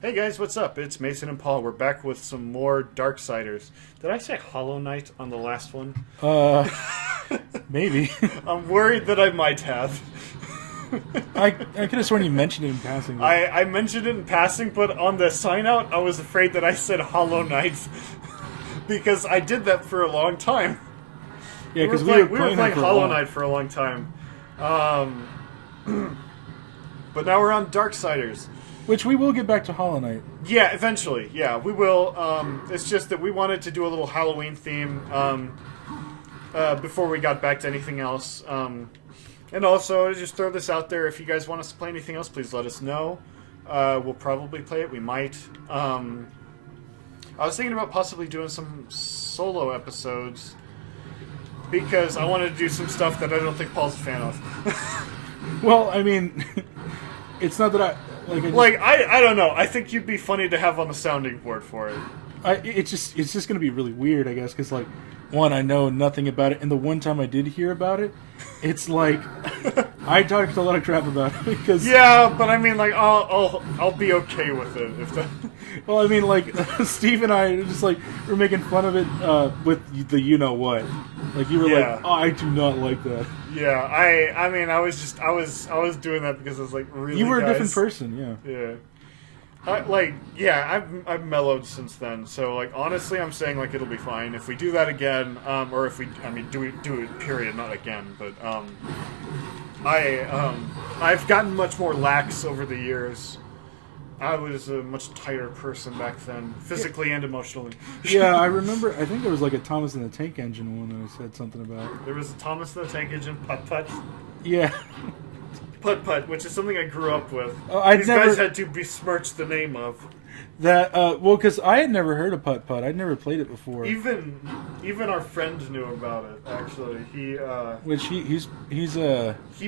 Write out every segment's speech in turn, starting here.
Hey guys, what's up? It's Maysun and Paul. We're back with some more Darksiders. Did I say Hollow Knight on the last one? Uh, Maybe. I'm worried that I might have. I could have sworn you mentioned it in passing. I mentioned it in passing, but on the sign out, I was afraid that I said Hollow Knight because I did that for a long time. Yeah, because we were playing Hollow Knight for a long time. But now we're on Darksiders. Which we will get back to Hollow Knight. Yeah, eventually. Yeah, we will. It's just that we wanted to do a little Halloween theme before we got back to anything else. And also, just throw this out there. If you guys want us to play anything else, please let us know. We'll probably play it. We might. I was thinking about possibly doing some solo episodes because I wanted to do some stuff that I don't think Paul's a fan of. Well, I mean, it's not that I... I don't know. I think you'd be funny to have on the sounding board for it. It's just gonna be really weird, I guess, because like, one, I know nothing about it, and the one time I did hear about it, it's like I talked a lot of crap about it because yeah, but I mean, like, I'll be okay with it if that. Well, I mean, like Steve and I just like were making fun of it with the you know what, like you were like, oh, I do not like that. Yeah, I mean, I was doing that because I was like, really, you were guys? A different person, yeah. Yeah. I've mellowed since then. So, like, honestly, I'm saying, like, it'll be fine. If we do that again, or if we, I mean, do it, period, not again, but, I've gotten much more lax over the years. I was a much tighter person back then, physically and emotionally. Yeah, I remember, I think there was, like, a Thomas and the Tank Engine one that I said something about. There was a Thomas and the Tank Engine, putt-putt. Yeah. Putt-putt, which is something I grew up with. These guys had to besmirch the name of. That, well, because I had never heard of putt-putt. I'd never played it before. Even our friend knew about it, actually. He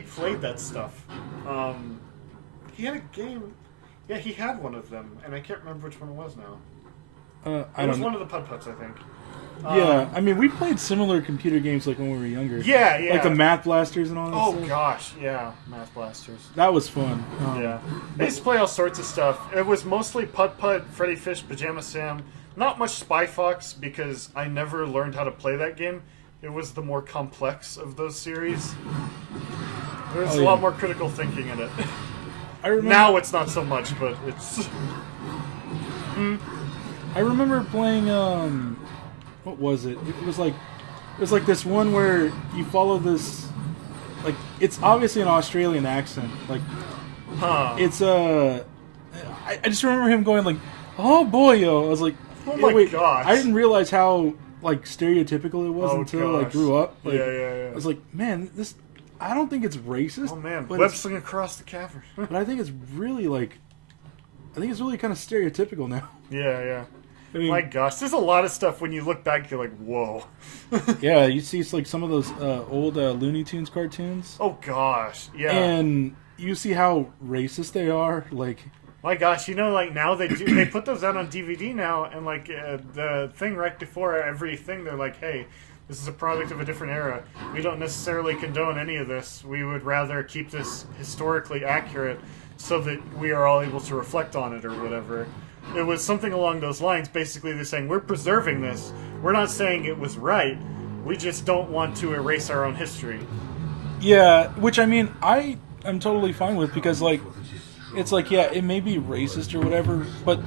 played that stuff. He had a game. Yeah, he had one of them, and I can't remember which one it was now. It was one of the putt-putts, I think. Yeah, I mean, we played similar computer games like when we were younger. Yeah, yeah. Like the Math Blasters and all that stuff. Oh, gosh, yeah, Math Blasters. That was fun. Yeah. I used to play all sorts of stuff. It was mostly Putt-Putt, Freddy Fish, Pajama Sam. Not much Spy Fox, because I never learned how to play that game. It was the more complex of those series. There's a lot more critical thinking in it. Now it's not so much, but it's... I remember playing, what was it? It was like this one where you follow this, like, it's obviously an Australian accent. Like, it's I just remember him going like, oh boy, yo. I was like, oh my gosh. I didn't realize how, like, stereotypical it was until I grew up. Like, yeah. I was like, man, this, I don't think it's racist. Oh man, but web swing across the cavern. But I think it's really, like, kind of stereotypical now. Yeah. I mean, my gosh, there's a lot of stuff when you look back, you're like, whoa. Yeah, you see like some of those old Looney Tunes cartoons. Oh gosh, yeah. And you see how racist they are, like. My gosh, you know, like now they put those out on DVD now, and like the thing right before everything, they're like, hey, this is a product of a different era. We don't necessarily condone any of this. We would rather keep this historically accurate so that we are all able to reflect on it or whatever. It was something along those lines. Basically, they're saying, we're preserving this. We're not saying it was right. We just don't want to erase our own history. Yeah, which, I mean, I am totally fine with, because, like, it's like, yeah, it may be racist or whatever, but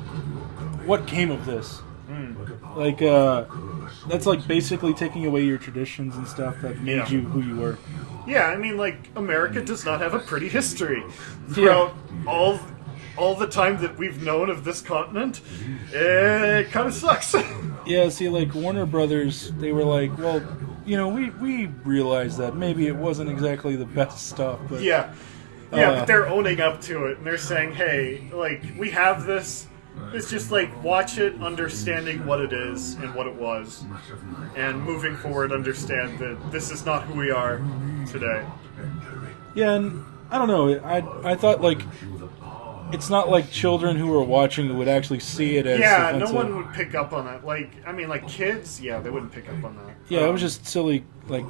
what came of this? Like, that's, like, basically taking away your traditions and stuff that made you who you were. Yeah, I mean, like, America does not have a pretty history. Throughout all the time that we've known of this continent, it kind of sucks. Yeah, see, like, Warner Brothers, they were like, well, you know, we realized that maybe it wasn't exactly the best stuff, but... Yeah, but they're owning up to it, and they're saying, hey, like, we have this, it's just, like, watch it, understanding what it is and what it was, and moving forward, understand that this is not who we are today. Yeah, and I don't know, I thought, like... it's not like children who are watching it would actually see it as Yeah, no offensive. one would pick up on that. Like, I mean, like kids, yeah, they wouldn't pick up on that. Yeah, it was just silly, like,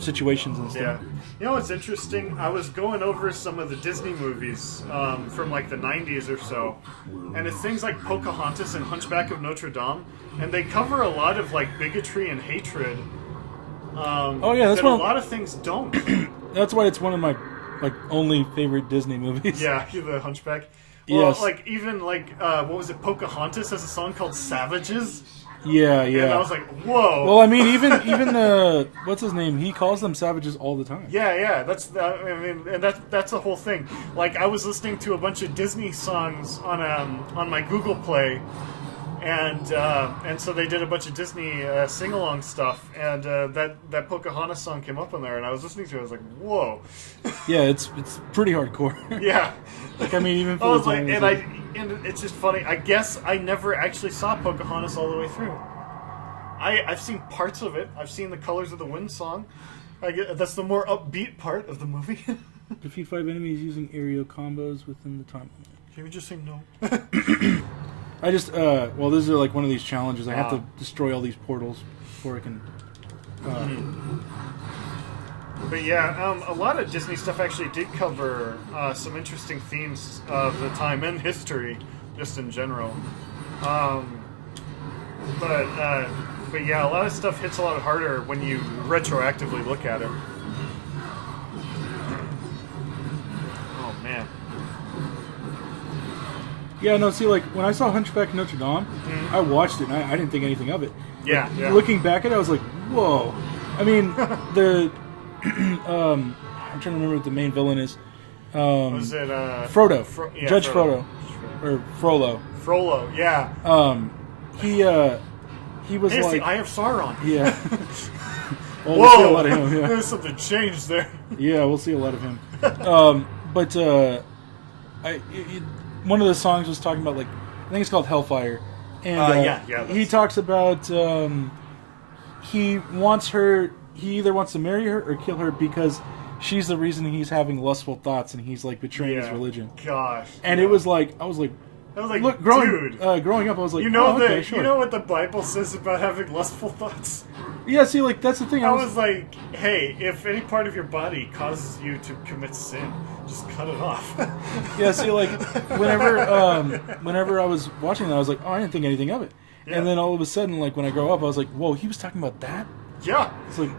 situations and stuff. Yeah. You know what's interesting? I was going over some of the Disney movies from like the 90s or so, and it's things like Pocahontas and Hunchback of Notre Dame, and they cover a lot of like bigotry and hatred. Oh yeah, that's that one. a lot of things don't. That's why it's one of my only favorite Disney movies. Yeah, the Hunchback. Well, Yes. like even like what was it? Pocahontas has a song called "Savages." Yeah, And yeah. I was like, whoa. Well, I mean, even what's his name? He calls them savages all the time. Yeah. I mean, and that's the whole thing. Like, I was listening to a bunch of Disney songs on my Google Play, and so they did a bunch of Disney sing-along stuff, and that Pocahontas song came up on there, and I was listening to it. I was like, whoa. Yeah, it's pretty hardcore. Yeah. Like, I mean, even I for was the like, time, and it's just funny. I guess I never actually saw Pocahontas all the way through. I've seen parts of it. I've seen the Colors of the Wind song. That's the more upbeat part of the movie. defeat 5 enemies using aerial combos within the time limit. Can we just say no? I just well, this is like one of these challenges. I have to Ah. destroy all these portals before I can. But yeah, a lot of Disney stuff actually did cover some interesting themes of the time and history, just in general. But yeah, a lot of stuff hits a lot harder when you retroactively look at it. Oh man. Yeah, no. See, like when I saw Hunchback of Notre Dame, I watched it and I didn't think anything of it. Yeah, yeah. Looking back at it, I was like, whoa. I mean, the I'm trying to remember what the main villain is. Was it Frodo? yeah, Judge Frodo. Or Frollo. Frollo, yeah. He was Hey, it's like, the Eye of Sauron. yeah. Well, Whoa! we'll see a lot of him. Yeah, There's something changed there. yeah, we'll see a lot of him. But one of the songs was talking about, like, I think it's called Hellfire, and yeah, he talks about he wants her. He either wants to marry her or kill her because she's the reason he's having lustful thoughts and he's like betraying his religion. Gosh. And it was like, I was like, dude. growing up, I was like, You know oh, okay, sure. You know what the Bible says about having lustful thoughts? Yeah, see, like, that's the thing. I was like, hey, if any part of your body causes you to commit sin, just cut it off. Yeah, see, like, whenever I was watching that, I was like, oh, I didn't think anything of it. Yeah. And then all of a sudden, like, when I grow up, I was like, whoa, he was talking about that? Yeah. It's like,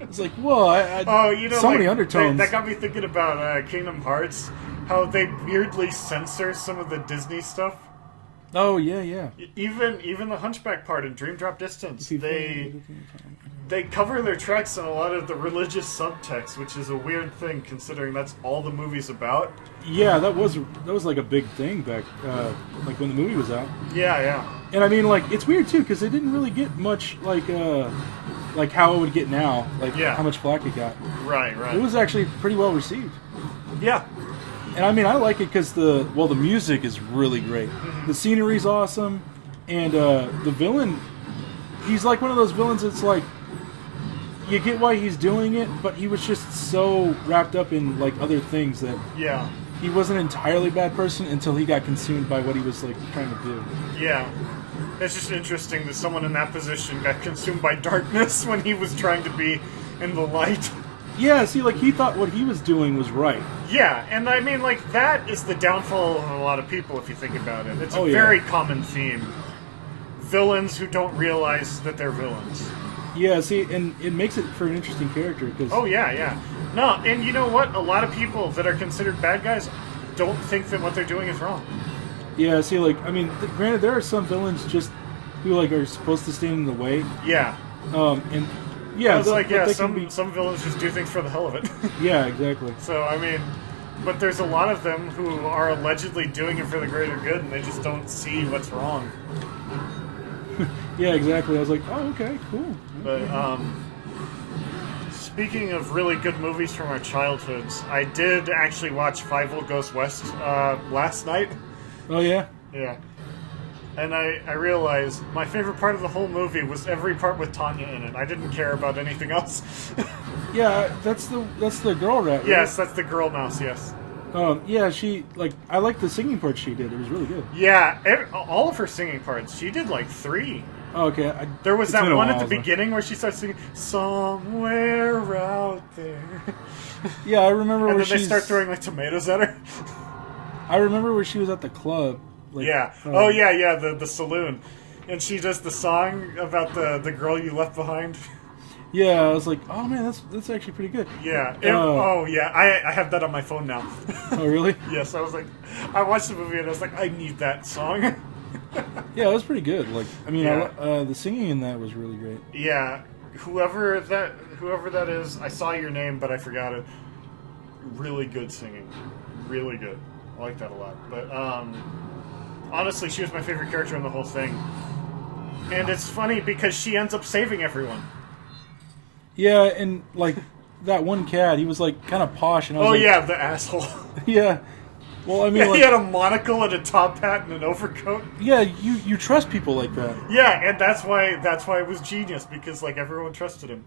it's like, whoa, Oh, you know, so like, many undertones. That got me thinking about Kingdom Hearts, how they weirdly censor some of the Disney stuff. Oh, yeah. Even the Hunchback part in Dream Drop Distance, they cover their tracks in a lot of the religious subtext, which is a weird thing considering that's all the movie's about. Yeah, that was like a big thing back, like when the movie was out. Yeah. And I mean, like, it's weird too because it didn't really get much like how it would get now, like how much flack it got. Right. It was actually pretty well received. Yeah. And I mean, I like it because the music is really great. The scenery's awesome, and the villain, he's like one of those villains that's like, you get why he's doing it, but he was just so wrapped up in like other things that he wasn't an entirely bad person until he got consumed by what he was like trying to do. Yeah. It's just interesting that someone in that position got consumed by darkness when he was trying to be in the light. Yeah, see, like, he thought what he was doing was right. Yeah, and I mean, like, that is the downfall of a lot of people, if you think about it. It's a yeah. very common theme. Villains who don't realize that they're villains. Yeah, see, and it makes it for an interesting character, because... Oh, yeah. No, and you know what? A lot of people that are considered bad guys don't think that what they're doing is wrong. Yeah, see, like, I mean, granted, there are some villains just who, like, are supposed to stand in the way. Yeah. And... Yeah, it's like, some villains just do things for the hell of it. Yeah, exactly. So, I mean, but there's a lot of them who are allegedly doing it for the greater good, and they just don't see what's wrong. Yeah, exactly. I was like, oh, okay, cool. But, speaking of really good movies from our childhoods, I did actually watch Fievel Goes West last night. Oh, yeah? Yeah. And I realized my favorite part of the whole movie was every part with Tanya in it. I didn't care about anything else. Yeah, that's the girl rat, right? Yes, that's the girl mouse, yes. Yeah, she I like the singing part she did. It was really good. Yeah, all of her singing parts. She did like 3. Oh, okay. There was that one at the so. beginning where she starts singing "Somewhere Out There." Yeah, I remember and where then they start throwing like tomatoes at her. I remember where she was at the club. Yeah. Oh yeah, the saloon, and she does the song about the girl you left behind. Yeah, I was like, oh man, that's actually pretty good. Yeah. Oh yeah, I have that on my phone now. Oh really? Yes, I was like, I watched the movie and I was like, I need that song. Yeah, it was pretty good. Yeah. The singing in that was really great. Yeah, whoever that is, I saw your name, but I forgot it. Really good singing, really good. I like that a lot. But honestly, she was my favorite character in the whole thing. And it's funny because she ends up saving everyone. Yeah, and that one cat, he was kind of posh, and I was yeah, the asshole. Yeah. Well, I mean, he had a monocle and a top hat and an overcoat. Yeah, you trust people like that. Yeah, and that's why it was genius, because everyone trusted him.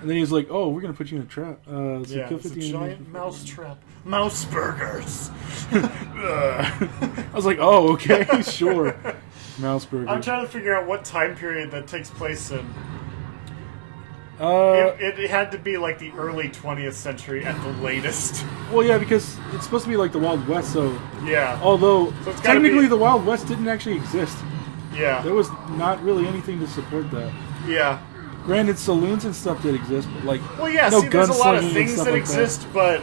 And then he's like, "Oh, we're gonna put you in a trap." Yeah, kill it's a 50 giant mouse trap. Mouseburgers. I was like, "Oh, okay, sure." Mouseburgers. I'm trying to figure out what time period that takes place in. Uh, It had to be the early 20th century at the latest. Well, yeah, because it's supposed to be the Wild West, so... Yeah. Although, So it's gotta technically be... the Wild West didn't actually exist. Yeah. There was not really anything to support that. Yeah. Granted, saloons and stuff did exist, but Well, yeah, no there's a lot of gunslinging and things stuff that like exist, but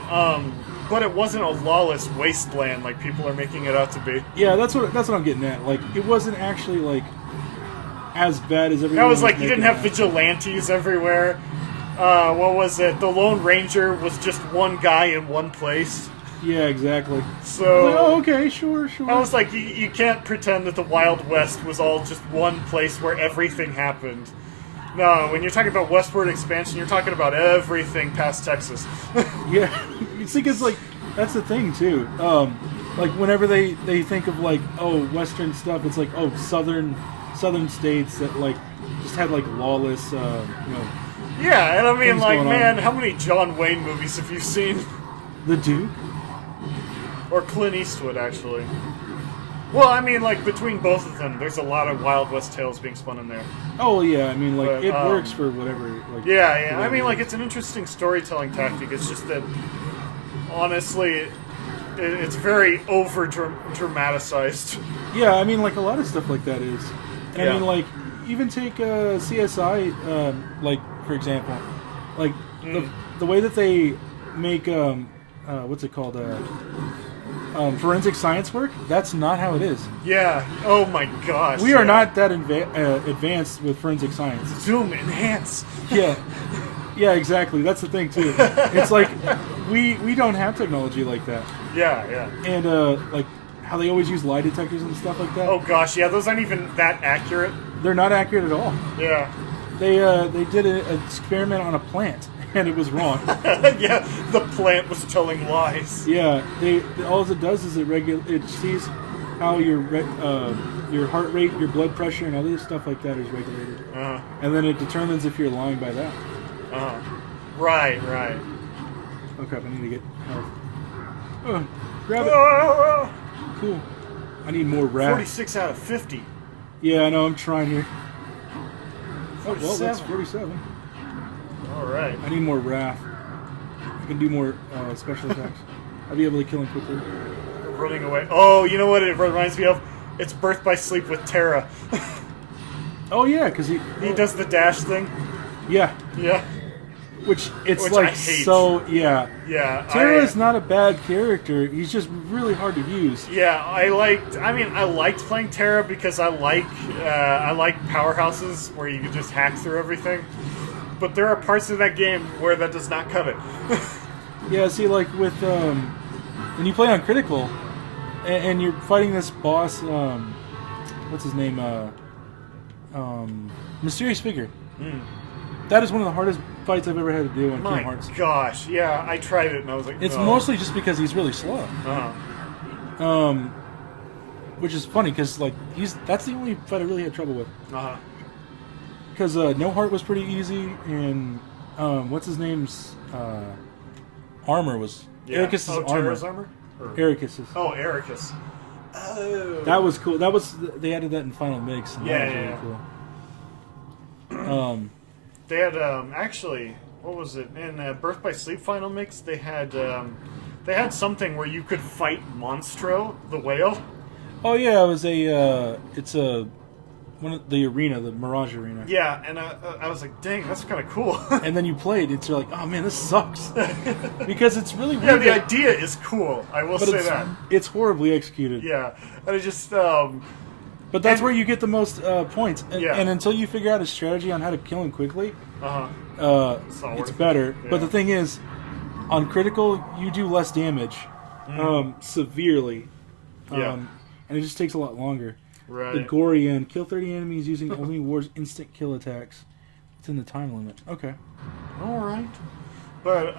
it wasn't a lawless wasteland like people are making it out to be. Yeah, that's what I'm getting at. It wasn't actually, as bad as everyone That was was you didn't have out. vigilantes everywhere. What was it? The Lone Ranger was just one guy in one place. Yeah, exactly. So, oh, okay, sure. I was like, you can't pretend that the Wild West was all just one place where everything happened. No, when you're talking about westward expansion, you're talking about everything past Texas. Yeah, you see, because that's the thing too. Whenever they think of Western stuff, it's southern states that just had lawless, Yeah, and I mean, man, how many John Wayne movies have you seen? The Duke? Or Clint Eastwood, actually. Well, I mean, between both of them, there's a lot of Wild West tales being spun in there. Oh, yeah, I mean, But, it works for whatever. Yeah, I whatever. mean, it's an interesting storytelling tactic. It's just that, honestly, it's very over-dramatized. Yeah, I mean, a lot of stuff like that is. And Yeah. I mean, even take CSI, for example. The way that they make, what's it called? Forensic science work, that's not how it is. Yeah. Oh my gosh. We are not that advanced with forensic science. Zoom, enhance. Yeah. Yeah, exactly. That's the thing, too. It's we don't have technology like that. Yeah. And, how they always use lie detectors and stuff like that. Oh gosh, yeah, those aren't even that accurate. They're not accurate at all. Yeah. They did an experiment on a plant, and it was wrong. Yeah, the plant was telling lies. Yeah, all it does is it sees how your heart rate, your blood pressure, and other stuff like that is regulated, and then it determines if you're lying by that. Right. Oh crap! I need to get health. Grab it. Cool. I need more wrath. 46 out of 50. Yeah, I know. I'm trying here. Oh, well, 47. that's 47. All right. I need more wrath. I can do more special attacks. I'll be able to kill him quickly. Running away. Oh, you know what it reminds me of? It's Birth by Sleep with Tara. Oh yeah, because he does the dash thing. Yeah. Which I hate. So yeah. Yeah. Tara is not a bad character. He's just really hard to use. Yeah, I liked playing Tara because I like powerhouses where you can just hack through everything. But there are parts of that game where that does not cut it. Yeah, see, with when you play on critical, and you're fighting this boss, what's his name? Mysterious Figure. That is one of the hardest fights I've ever had to do on Kingdom Hearts. My gosh, yeah, I tried it and I was like, it's no. mostly just because he's really slow. Which is funny because that's the only fight I really had trouble with. Because No Heart was pretty easy, and what's his name's armor was Yeah. Ericus's armor. Terra's armor? Ericus's. Oh, Ericus. Oh. That was cool. They added that in Final Mix. And that was really cool. They had actually, what was it in Birth by Sleep Final Mix? They had something where you could fight Monstro, the whale. Oh yeah, it was the arena, the Mirage Arena. Yeah, and I was like, dang, that's kind of cool. And then you played, and you're like, oh man, this sucks. Because it's really yeah, weird. the idea is cool. I will say that. It's horribly executed. Yeah, and it just. But that's where you get the most points. And until you figure out a strategy on how to kill him quickly, it's better. Yeah. But the thing is, on critical, you do less damage, severely. And it just takes a lot longer. Right. The gory end. Kill 30 enemies using only war's instant kill attacks. It's in the time limit. Okay. All right. But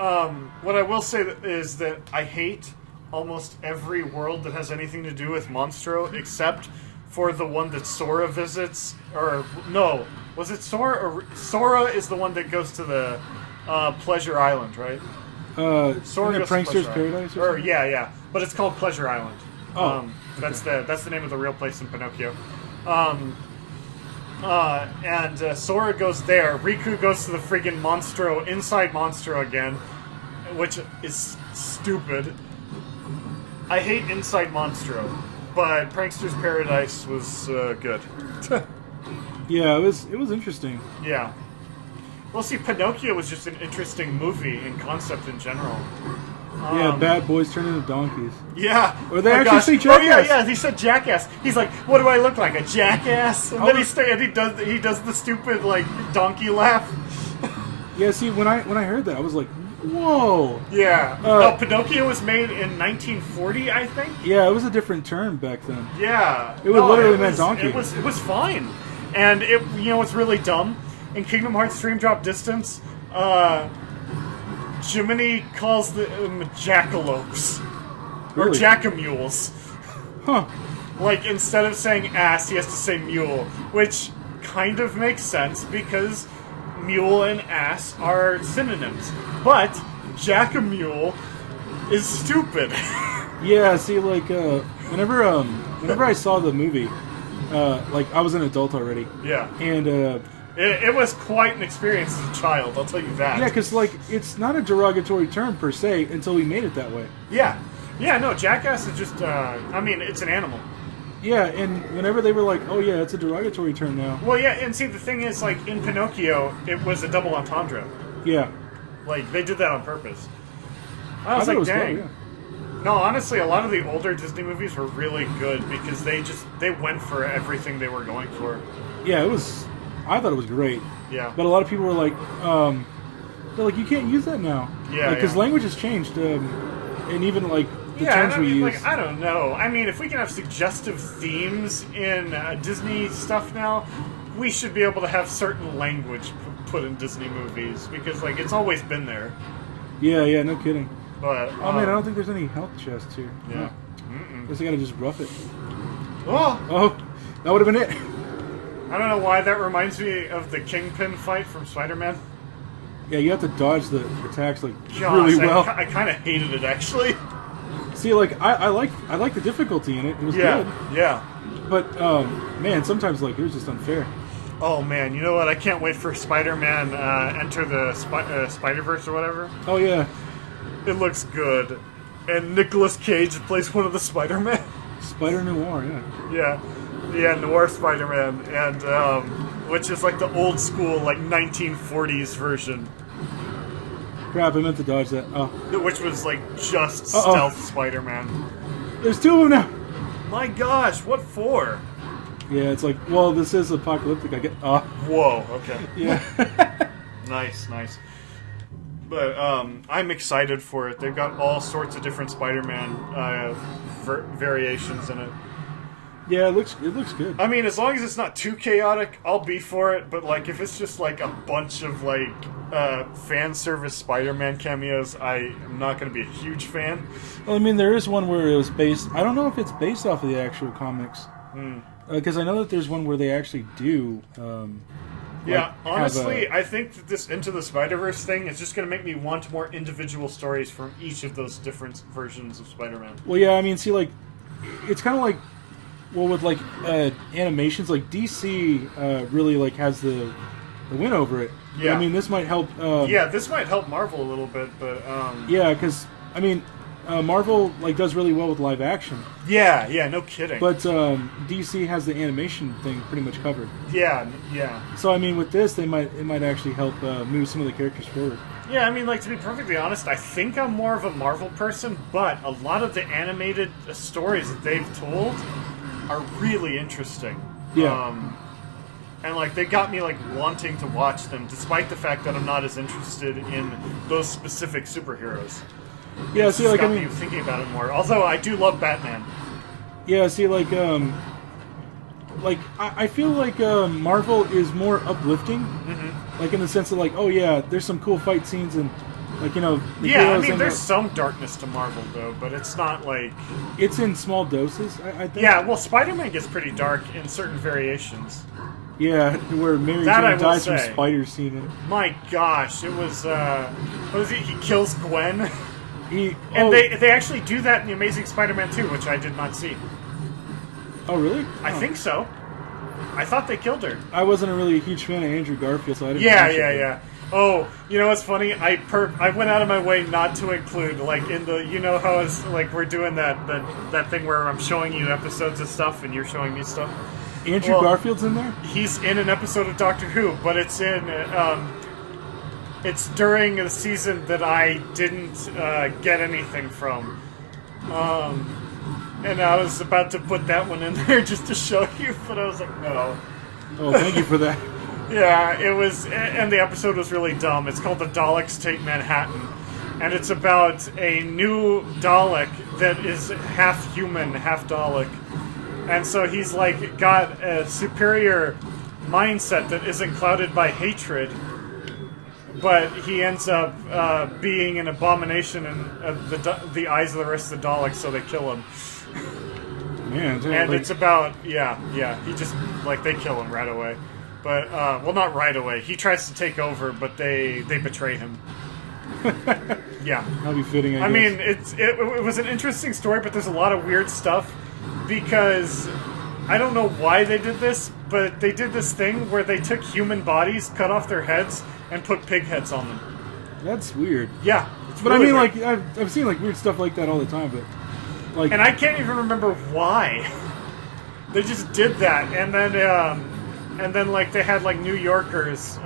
what I will say is that I hate almost every world that has anything to do with Monstro, except for the one that Sora visits. Or, no. Was it Sora? Or, Sora is the one that goes to the Pleasure Island, right? Sora goes Prankster's Paradise? Or yeah. But it's called Pleasure Island. Oh. That's the name of the real place in Pinocchio. And Sora goes there. Riku goes to the friggin' Monstro, inside Monstro again, which is stupid. I hate Inside Monstro, but Prankster's Paradise was good. Yeah, it was interesting. Yeah. Well, see, Pinocchio was just an interesting movie in concept in general. Yeah, bad boys turn into donkeys. Yeah. Or they actually say jackass. Oh, yeah, he said jackass. He's like, what do I look like, a jackass? And then he does the stupid, like, donkey laugh. Yeah, see, when I heard that, I was like, whoa. Yeah. Pinocchio was made in 1940, I think? Yeah, it was a different term back then. Yeah. It literally meant donkey. It was fine. And, what's really dumb? In Kingdom Hearts Dream Drop Distance, Jiminy calls them jackalopes. Or Really? jackamules. Huh. Like, instead of saying ass, he has to say mule. Which kind of makes sense, because mule and ass are synonyms. But jackamule is stupid. Yeah, see, like, whenever I saw the movie, like, I was an adult already. Yeah. And, It was quite an experience as a child, I'll tell you that. yeah, because, like, it's not a derogatory term per se until we made it that way. Yeah. Yeah, no, jackass is just, it's an animal. Yeah, and whenever they were like, oh yeah, it's a derogatory term now. Well, yeah, and see, the thing is, like, in Pinocchio, it was a double entendre. Yeah. Like, they did that on purpose. I was thought like, it was dang. cool, yeah. No, honestly, a lot of the older Disney movies were really good because they went for everything they were going for. Yeah, I thought it was great. Yeah. But a lot of people were like, they're like, you can't use that now. Yeah. Because language has changed, and even like the terms we use. Like, I don't know. I mean, if we can have suggestive themes in Disney stuff now, we should be able to have certain language put in Disney movies because, like, it's always been there. Yeah, no kidding. But oh man, I don't think there's any health chests here. Yeah. Guess I gotta just rough it. Oh, that would have been it. I don't know why that reminds me of the Kingpin fight from Spider-Man. Yeah, you have to dodge the attacks like Gosh, really well. I kind of hated it actually. See, like I like the difficulty in it. It was good. Yeah. But man, sometimes like it was just unfair. Oh man, you know what? I can't wait for Spider-Man Enter the Spider-Verse or whatever. Oh yeah. It looks good, and Nicolas Cage plays one of the Spider-Man. Spider Noir, yeah. Yeah, Noir Spider-Man, and which is like the old school, like 1940s version. Crap, I meant to dodge that. Oh. Which was like just stealth Spider-Man. There's two of them now. My gosh, what for? Yeah, it's like, well, this is apocalyptic. I get. Whoa. Okay. Yeah. Nice. But I'm excited for it. They've got all sorts of different Spider-Man variations in it. Yeah, it looks good. I mean, as long as it's not too chaotic, I'll be for it. But like, if it's just like a bunch of like fan service Spider-Man cameos, I am not going to be a huge fan. Well, I mean, there is one where it was based. I don't know if it's based off of the actual comics, because I know that there's one where they actually do Yeah, honestly, I think that this Into the Spider-Verse thing is just going to make me want more individual stories from each of those different versions of Spider-Man. Well, yeah, I mean, see, like, it's kind of like, well, with, like, animations, like, DC really, like, has the win over it. Yeah. But, I mean, this might help... yeah, this might help Marvel a little bit, but... yeah, because, I mean, Marvel, like, does really well with live action. Yeah, no kidding. But DC has the animation thing pretty much covered. Yeah. So, I mean, with this, it might actually help move some of the characters forward. Yeah, I mean, like, to be perfectly honest, I think I'm more of a Marvel person, but a lot of the animated stories that they've told are really interesting. Yeah. And, like, they got me, like, wanting to watch them, despite the fact that I'm not as interested in those specific superheroes. Yeah, see, like, got me thinking about it more. Although, I do love Batman. Yeah, see, like, I feel like Marvel is more uplifting. Mm-hmm. Like, in the sense of, like, oh, yeah, there's some cool fight scenes and, like, you know... The yeah, I mean, there's some darkness to Marvel, though, but it's not, like... It's in small doses, I think. Yeah, well, Spider-Man gets pretty dark in certain variations. Yeah, where Mary Jane dies from spiders seen it. My gosh, it was, what was it? He kills Gwen? And they actually do that in The Amazing Spider-Man 2, which I did not see. Oh, really? I think so. I thought they killed her. I wasn't a really huge fan of Andrew Garfield, so I didn't... Yeah. Oh, you know what's funny? I went out of my way not to include, like, in the... You know how it's, like, we're doing that thing where I'm showing you episodes of stuff and you're showing me stuff? Andrew Garfield's in there? He's in an episode of Doctor Who, but it's in... it's during a season that I didn't get anything from. And I was about to put that one in there just to show you, but I was like, no. Oh, thank you for that. Yeah, it was... And the episode was really dumb. It's called The Daleks Take Manhattan. And it's about a new Dalek that is half human, half Dalek. And so he's, like, got a superior mindset that isn't clouded by hatred, but he ends up being an abomination in the eyes of the rest of the Daleks, so they kill him. Man, dude, and like... it's about, yeah, he just, like, they kill him right away. But, well, not right away. He tries to take over, but they betray him. Yeah. That'll be fitting, I guess. mean, it was an interesting story, but there's a lot of weird stuff. Because I don't know why they did this, but they did this thing where they took human bodies, cut off their heads, and put pig heads on them. That's weird. Yeah. But really weird. Like, I've seen, like, weird stuff like that all the time, but... like, and I can't even remember why. They just did that, and then like, they had, like, New Yorkers,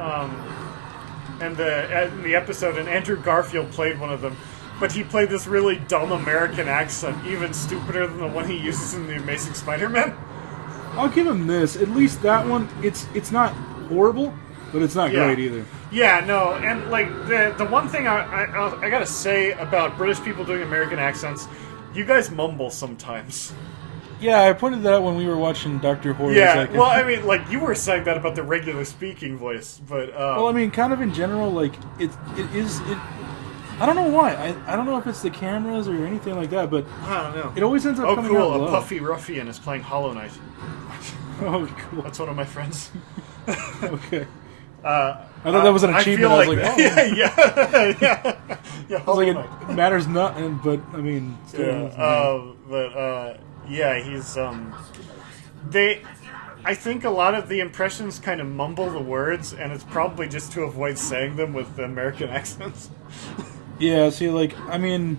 in the episode, and Andrew Garfield played one of them. But he played this really dumb American accent, even stupider than the one he uses in The Amazing Spider-Man. I'll give him this. At least that one, it's not horrible, but it's not great either. Yeah, no, and, like, the one thing I gotta say about British people doing American accents, you guys mumble sometimes. Yeah, I pointed that out when we were watching Dr. Horror. Yeah, well, I mean, like, you were saying that about the regular speaking voice, but... well, I mean, kind of in general, like, it is... I don't know why. I don't know if it's the cameras or anything like that, but I don't know. It always ends up coming cool. out low. A puffy ruffian is playing Hollow Knight. Oh, cool. That's one of my friends. Okay. I thought that was an achievement. I was like, oh. yeah. I was like, it matters nothing, but I mean, still. Yeah. He's I think a lot of the impressions kind of mumble the words, and it's probably just to avoid saying them with the American accents. Yeah, see, like, I mean,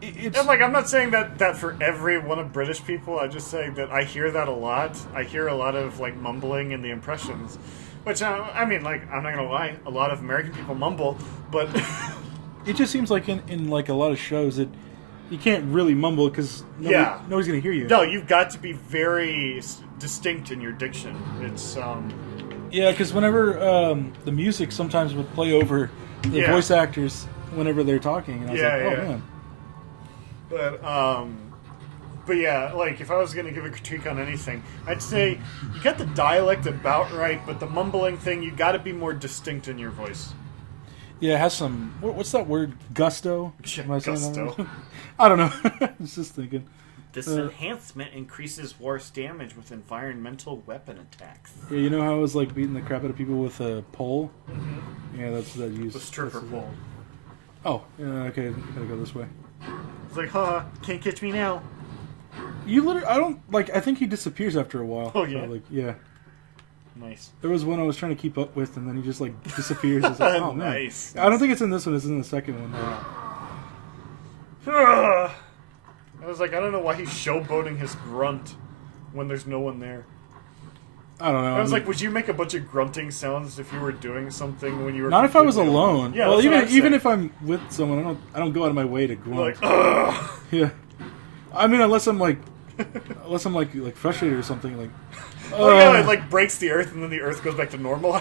it's... And, like, I'm not saying that for every one of British people, I'm just saying that I hear that a lot. I hear a lot of, like, mumbling in the impressions. Which, I mean, like, I'm not gonna lie, a lot of American people mumble, but... It just seems like in like, a lot of shows that you can't really mumble because nobody's gonna hear you. No, you've got to be very distinct in your diction. It's, Yeah, because whenever the music sometimes would play over the voice actors whenever they're talking, and I was like, oh, man. But yeah, like, if I was going to give a critique on anything, I'd say you got the dialect about right, but the mumbling thing, you got to be more distinct in your voice. Yeah, it has some... What's that word? Gusto? Yeah, Am I saying gusto. that? I don't know. I was just thinking. This enhancement increases worse damage with environmental weapon attacks. Yeah, you know how I was like beating the crap out of people with a pole? Mm-hmm. Yeah, that's that use. The stripper pole. Oh, okay, gotta go this way. It's like, haha, can't catch me now. You literally, I don't, like, I think he disappears after a while. Oh, yeah? So, like, yeah. Nice. There was one I was trying to keep up with, and then he just, like, disappears. It's like, oh, man. Nice. I don't think it's in this one, it's in the second one. I was like, I don't know why he's showboating his grunt when there's no one there. I don't know. I was like, would you make a bunch of grunting sounds if you were doing something when you were... Not if I was alone. Yeah, well, even if I'm with someone, I don't go out of my way to grunt. Like, ugh. Yeah. I mean, unless I'm like frustrated or something, like... Oh, yeah, it like breaks the earth and then the earth goes back to normal.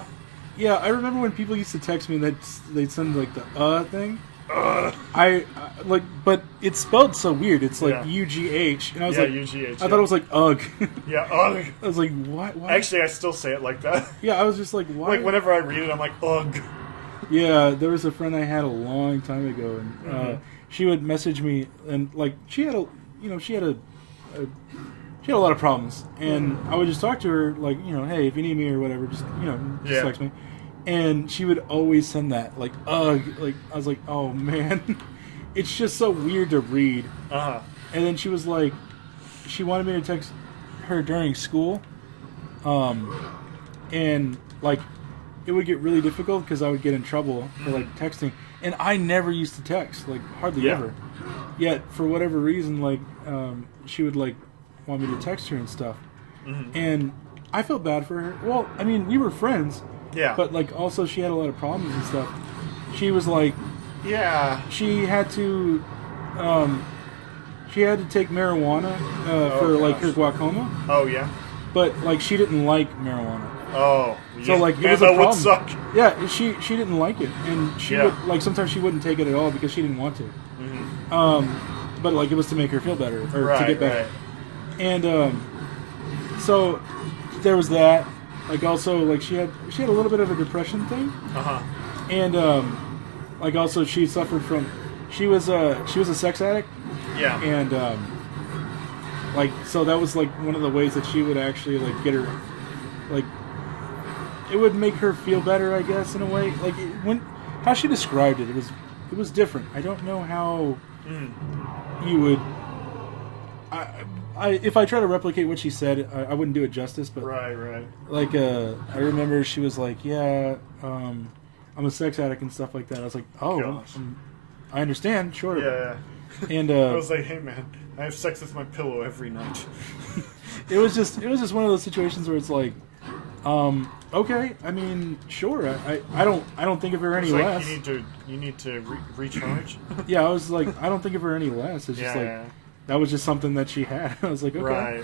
Yeah, I remember when people used to text me and they'd send like the thing. I like, but it's spelled so weird. It's like UGH, and I was like, UGH. I thought it was like ugh. Yeah, ugh. I was like, why? Actually, I still say it like that. Yeah, I was just like, why? Like whenever I read it, I'm like, ugh. Yeah, there was a friend I had a long time ago, and she would message me, and like she had a lot of problems, and I would just talk to her like, hey, if you need me or whatever, just just text me. And she would always send that, like, ugh. Like, I was like, oh, man. It's just so weird to read. Uh-huh. And then she was like, she wanted me to text her during school. And, like, it would get really difficult because I would get in trouble for, like, texting. And I never used to text, like, hardly ever. Yet, for whatever reason, like, she would, like, want me to text her and stuff. Mm-hmm. And I felt bad for her. Well, I mean, we were friends. Yeah. But, like, also she had a lot of problems and stuff. She was, like... Yeah. She had to take marijuana for, like, her glaucoma. Oh, yeah? But, like, she didn't like marijuana. Oh, yeah. So, like, it was a problem. Would suck. Yeah, she didn't like it. And she would, like, sometimes she wouldn't take it at all because she didn't want to. Mm-hmm. But, like, it was to make her feel better. Or to get better. Right. And, so, there was that. Like, also, like, she had a little bit of a depression thing. Uh-huh. And, like, also, she suffered from... She was a sex addict. Yeah. And, like, so that was, like, one of the ways that she would actually, like, get her... Like, it would make her feel better, I guess, in a way. Like, how she described it, it was different. I don't know how you would... if I try to replicate what she said, I wouldn't do it justice. But right. Like, I remember she was like, "Yeah, I'm a sex addict and stuff like that." I was like, "Oh, I understand, sure." Yeah. And I was like, "Hey, man, I have sex with my pillow every night." it was just one of those situations where it's like, okay, I mean, sure. I don't think of her any less. You need to recharge. Yeah, I was like, I don't think of her any less. It's just that was just something that she had. I was like, okay. Right.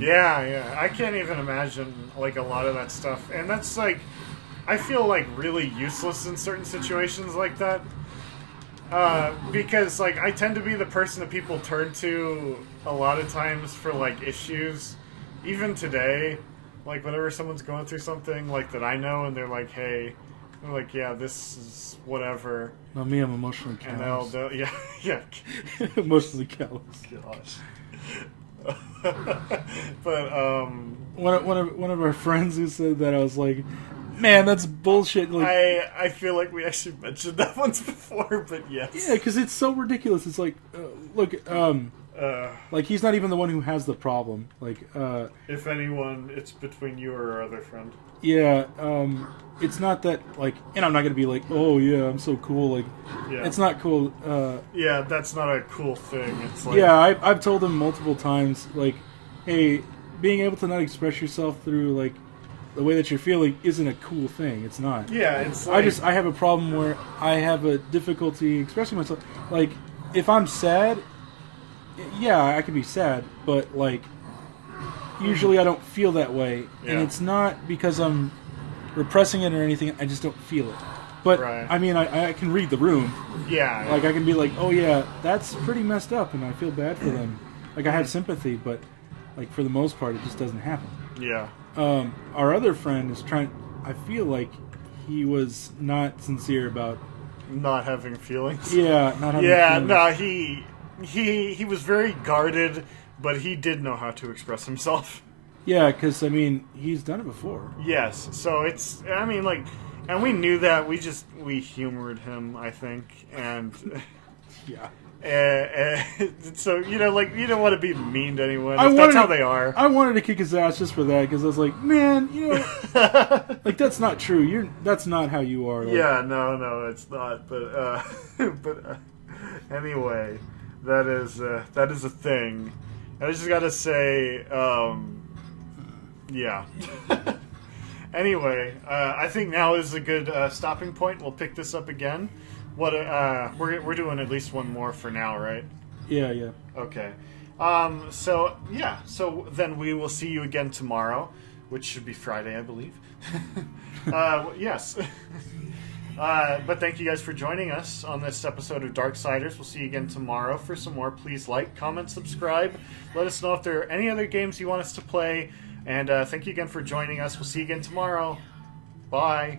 Yeah. I can't even imagine, like, a lot of that stuff. And that's, like, I feel, like, really useless in certain situations like that. Because, like, I tend to be the person that people turn to a lot of times for, like, issues. Even today, like, whenever someone's going through something, like, that I know, and they're like, hey... I'm like, yeah, this is whatever. Not me, I'm emotionally callous. And yeah. Emotionally callous. Gosh. But, one of our friends who said that, I was like, man, that's bullshit. Like, I feel like we actually mentioned that once before, but yes. Yeah, because it's so ridiculous. It's like, look, like, he's not even the one who has the problem. Like, if anyone, it's between you or our other friend. Yeah, it's not that, like, and I'm not going to be like, oh, yeah, I'm so cool, like, it's not cool. Yeah, that's not a cool thing. It's like... Yeah, I've told him multiple times, like, hey, being able to not express yourself through, like, the way that you're feeling isn't a cool thing. It's not. Yeah, it's like... I have a problem where I have a difficulty expressing myself. Like, if I'm sad, yeah, I can be sad, but, like, usually I don't feel that way. Yeah. And it's not because I'm repressing it or anything, I just don't feel it. But, I mean, I can read the room. Yeah. Like, I can be like, oh, yeah, that's pretty messed up, and I feel bad for them. Like, I have sympathy, but, like, for the most part, it just doesn't happen. Yeah. Our other friend is trying... I feel like he was not sincere about... Not having feelings? Yeah, not having feelings. Yeah, no, he was very guarded, but he did know how to express himself. Yeah, because I mean, he's done it before. Yes, so it's, I mean, like, and we knew that. We humored him, I think, and Yeah. so like, you don't want to be mean to anyone. That's how they are. I wanted to kick his ass just for that because I was like, man, like that's not true. That's not how you are. Like, yeah, no, it's not. But anyway, that is a thing. And I just gotta say, yeah. Anyway, I think now is a good stopping point. We'll pick this up again. What we're doing at least one more for now, right? Yeah. Okay. So then we will see you again tomorrow, which should be Friday, I believe. Yes. But thank you guys for joining us on this episode of Darksiders. We'll see you again tomorrow for some more. Please like, comment, subscribe. Let us know if there are any other games you want us to play. And thank you again for joining us. We'll see you again tomorrow. Bye.